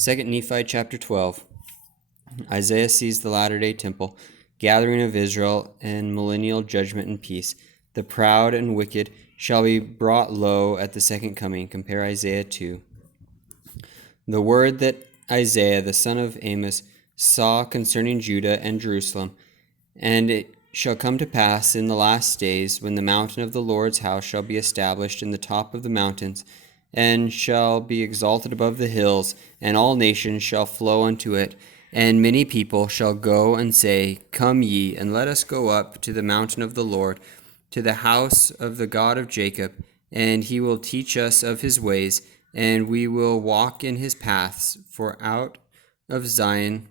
2 Nephi chapter 12. Isaiah sees the latter-day temple, gathering of Israel, and millennial judgment and peace. The proud and wicked shall be brought low at the second coming. Compare Isaiah 2. The word that Isaiah, the son of Amos, saw concerning Judah and Jerusalem. And it shall come to pass in the last days, when the mountain of the Lord's house shall be established in the top of the mountains, and shall be exalted above the hills, and all nations shall flow unto it. And many people shall go and say, Come ye, and let us go up to the mountain of the Lord, to the house of the God of Jacob, and he will teach us of his ways, and we will walk in his paths. For out of Zion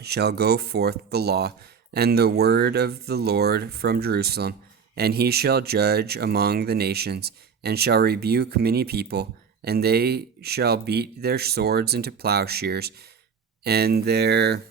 shall go forth the law, and the word of the Lord from Jerusalem. And he shall judge among the nations, and shall rebuke many people, and they shall beat their swords into plowshares, and their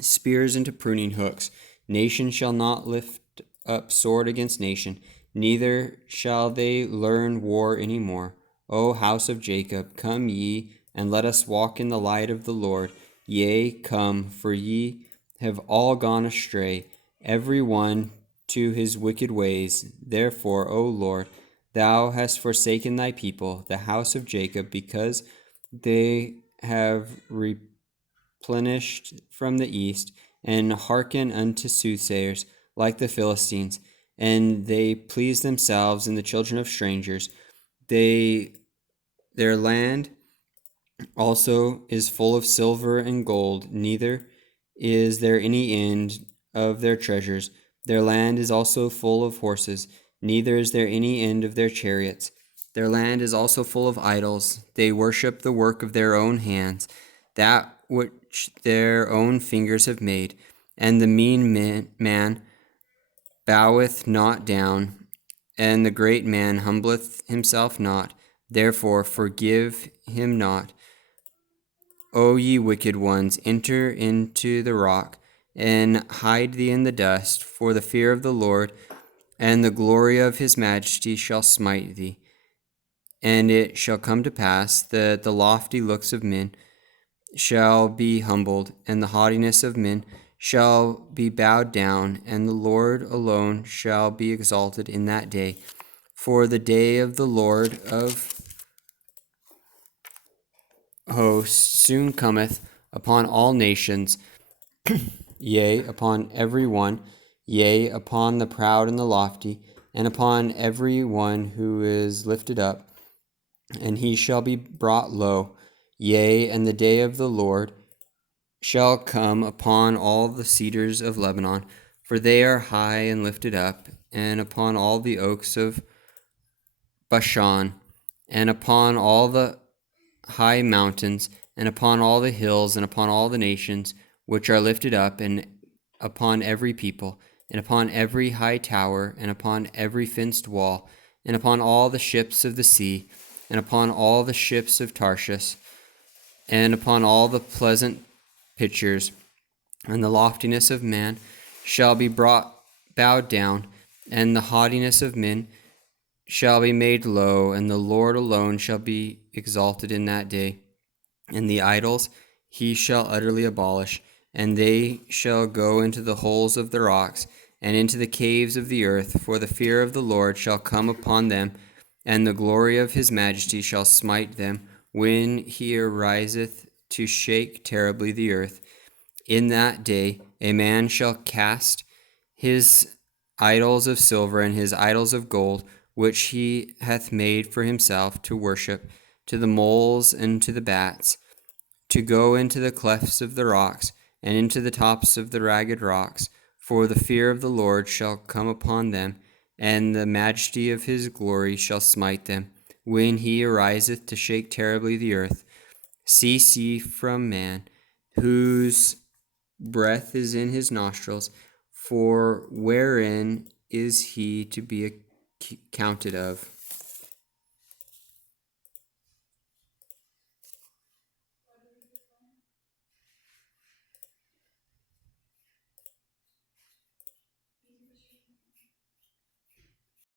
spears into pruning hooks. Nation shall not lift up sword against nation, neither shall they learn war any more. O house of Jacob, come ye, and let us walk in the light of the Lord. Yea, come, for ye have all gone astray, every one to his wicked ways. Therefore, O Lord, thou hast forsaken thy people, the house of Jacob, because they have replenished from the east, and hearken unto soothsayers, like the Philistines, and they please themselves in the children of strangers. Their land also is full of silver and gold, neither is there any end of their treasures. Their land is also full of horses, neither is there any end of their chariots. Their land is also full of idols. They worship the work of their own hands, that which their own fingers have made. And the mean man boweth not down, and the great man humbleth himself not. Therefore forgive him not. O ye wicked ones, enter into the rock, and hide thee in the dust, for the fear of the Lord and the glory of his majesty shall smite thee. And it shall come to pass that the lofty looks of men shall be humbled, and the haughtiness of men shall be bowed down, and the Lord alone shall be exalted in that day. For the day of the Lord of hosts soon cometh upon all nations, yea, upon every one, yea, upon the proud and the lofty, and upon every one who is lifted up, and he shall be brought low. Yea, and the day of the Lord shall come upon all the cedars of Lebanon, for they are high and lifted up, and upon all the oaks of Bashan, and upon all the high mountains, and upon all the hills, and upon all the nations which are lifted up, and upon every people, and upon every high tower, and upon every fenced wall, and upon all the ships of the sea, and upon all the ships of Tarshish, and upon all the pleasant pitchers. And the loftiness of man shall be bowed down, and the haughtiness of men shall be made low, and the Lord alone shall be exalted in that day. And the idols he shall utterly abolish, and they shall go into the holes of the rocks, and into the caves of the earth, for the fear of the Lord shall come upon them, and the glory of his majesty shall smite them, when he ariseth to shake terribly the earth. In that day a man shall cast his idols of silver and his idols of gold, which he hath made for himself to worship, to the moles and to the bats, to go into the clefts of the rocks, and into the tops of the ragged rocks. For the fear of the Lord shall come upon them, and the majesty of his glory shall smite them, when he ariseth to shake terribly the earth. Cease ye from man, whose breath is in his nostrils, for wherein is he to be counted of?